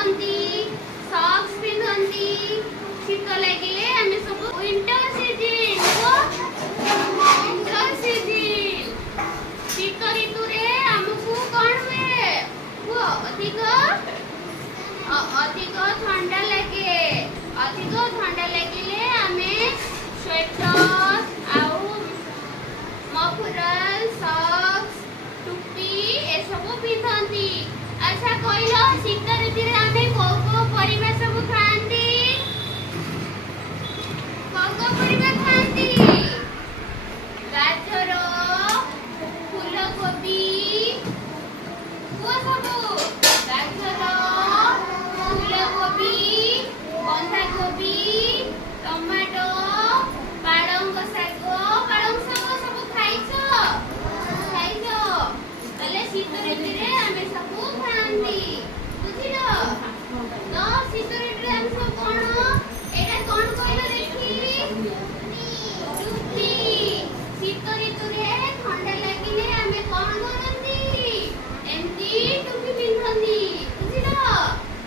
ପିନ୍ଧନ୍ତି, ସକ୍ସ ପିନ୍ଧନ୍ତି। ଶୀତ ଲାଗିଲେ ଆମେ ସବୁ ୱିଣ୍ଟର ସିଜିନ୍ ୱିଣ୍ଟର ସିଜିନ୍। ଶୀତ ଋତୁରେ ଆମକୁ କଣ ହୁଏ କୁହ? ଅଧିକ ଥଣ୍ଡା ଲାଗେ। ଅଧିକ ଥଣ୍ଡା ଲାଗିଲେ ଆମେ ସ୍ୱେଟର ଆଉ ମଫଲର, ସକ୍ସ, ଟୋପି ଏସବୁ ପିନ୍ଧନ୍ତି। ଆଚ୍ଛା କହିଲ ଶୀତ ଋତୁରେ ଆମେ କୋଉ ପରିବା ସବୁ ଖାଆନ୍ତି? କୋଉ ପରିବା ଖାଆନ୍ତି? ଗାଜର, ଫୁଲକୋବି, ସବୁ ଗାଜର, ଫୁଲକୋବି, ବନ୍ଧାକୋବି, ଟମାଟୋ, ପାଳଙ୍ଗ ଶାଗ ସବୁ ଖାଇଛ? ତାହେଲେ ଶୀତ ଋତୁରେ ଆମେ ସବୁ ଖାଆନ୍ତି। ବୁଝିଲ? ତ ଶୀତ ଋତୁରେ ଆମେ ସବୁ କଣ? ଏଇଟା କଣ କହିଲ ଦେଖି? ଟୋପି। ଶୀତ ଋତୁରେ ଥଣ୍ଡା ଲାଗିଲେ ଆମେ କଣ କରନ୍ତି? ଏମିତି ଟୋପି ପିନ୍ଧନ୍ତି। ବୁଝିଲ?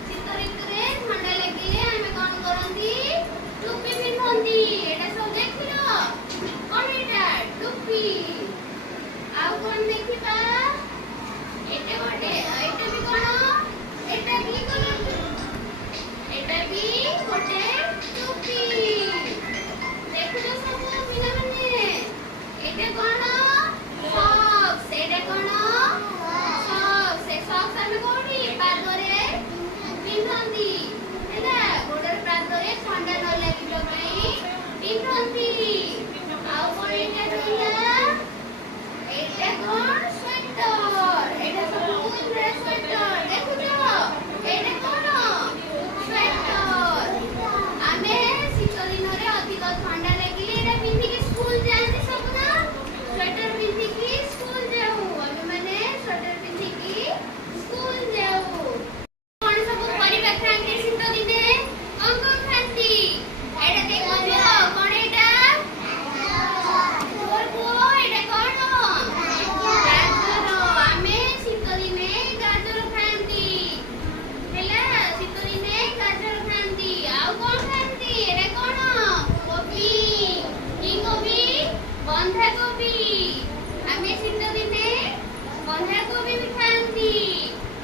ଶୀତ ଋତୁରେ ଥଣ୍ଡା ଲାଗିଲେ ଆମେ କଣ କରନ୍ତି? ଟୋପି ପିନ୍ଧନ୍ତି। ଏଇଟା ସବୁ ଦେଖିଲ? କଣ ଏଇଟା? ଟୋପି। ଆଉ କଣ ଦେଖିବା? ଏଇଟା ବି କଣ? ଏଇଟା ବି ଗୋଟେ ଟୋପି। ଦେଖୁଛ ସବୁ ପିଲାମାନେ? ଏଇଟା କଣ? ସକ୍ସ। ଏଇଟା କଣ? ସକ୍ସ। ଏ ସକ୍ସ ଆମେ କୋଉଠି? ପାଦରେ ପିନ୍ଧନ୍ତି। ହେଲା? ଗୋଡର ପାଦରେ ଥଣ୍ଡା ନ ଲାଗିବା ପାଇଁ ପିନ୍ଧନ୍ତି। ଆଉ କଣ ଏଇଟା ରହିଲା? ଏଇଟା କଣ? ସ୍ୱେଟର। ଏଇଟା ସବୁ ଉଲରେ ସ୍ୱେଟର। ଦେଖୁଛ? ଏଇଟା କଣ? ସ୍ୱେଟର। ଆମେ ଶୀତ ଦିନରେ ଅଧିକ ଥଣ୍ଡା ଲାଗିଲେ ଏଇଟା ପିନ୍ଧିକି ସ୍କୁଲ ଯାଆନ୍ତି ସବୁ ନା? ସ୍ୱେଟର ପିନ୍ଧିକି ସ୍କୁଲ ଯାଉ। ଆମେ ମାନେ ସ୍ୱେଟର ପିନ୍ଧିକି ସ୍କୁଲ ଯାଉ। କଣ ସବୁ ପରିବା ଖାଆନ୍ତି ଶୀତ ଦିନେ? କଣ ଖାଆନ୍ତି? ଏଇଟା ଦେଖୁଛ? କଣ ଏଇଟା? ଏଇଟା କଣ? ଗାଜର। ଆମେ ଶୀତ ଦିନେ ଗାଜର ଖାଆନ୍ତି। ହେଲା? ଶୀତ ଦିନେ ଗାଜର ଖାଆନ୍ତି। ଆଉ କଣ ଖାଆନ୍ତି? ଏଇଟା କଣ? କୋବି। କି କୋବି? ବନ୍ଧାକୋବି। ଆମେ ଶୀତ ଦିନେ ବନ୍ଧାକୋବି ବି ଖାଆନ୍ତି।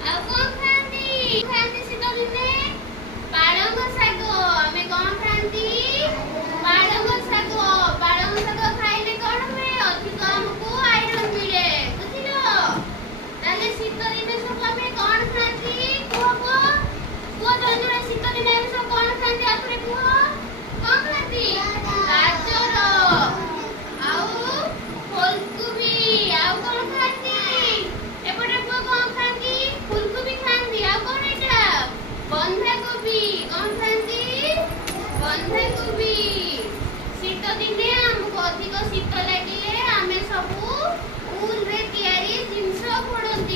ଆଉ କଣ ଖାଆନ୍ତି? ଖାଆନ୍ତି ଶୀତ ଦିନେ ପାଳଙ୍ଗ ଶାଗ। ଆମେ କଣ ଖାଆନ୍ତି? ପାଳଙ୍ଗ ଶାଗ। ପାଳଙ୍ଗ ଶାଗ ଖାଇଲେ କଣ ହୁଏ? ଅଧିକ ଆମକୁ ଆଇରନ୍ ମିଳେ। ବୁଝିଲ? ତାହେଲେ ଶୀତ ଦିନେ ସବୁ ଆମେ କଣ ଖାଆନ୍ତି? କୁହ ଜଣେ ଶୀତ ଦିନେ ଆମେ ସବୁ କଣ ଖାଆନ୍ତି? ଆଉଥରେ କୁହ। କଣ ଖାଆନ୍ତି? ଗାଜର ଆଉ ଫୁଲକୋବି। ଆଉ କଣ ଖାଆନ୍ତି? ଏପଟେ କୁହ କଣ ଖାଆନ୍ତି? ଫୁଲକୋବି ଖାଆନ୍ତି। ଆଉ କଣ ଏଇଟା? ବନ୍ଧାକୋବି। କଣ ଖାଆନ୍ତି? ବନ୍ଧାକୋବି। ଶୀତ ଦିନେ ଆମକୁ ଅଧିକ ଶୀତ ଲାଗିଲେ ଆମେ ସବୁ ଉଲରେ ତିଆରି ଜିନିଷ ଘୋଡ଼ନ୍ତି।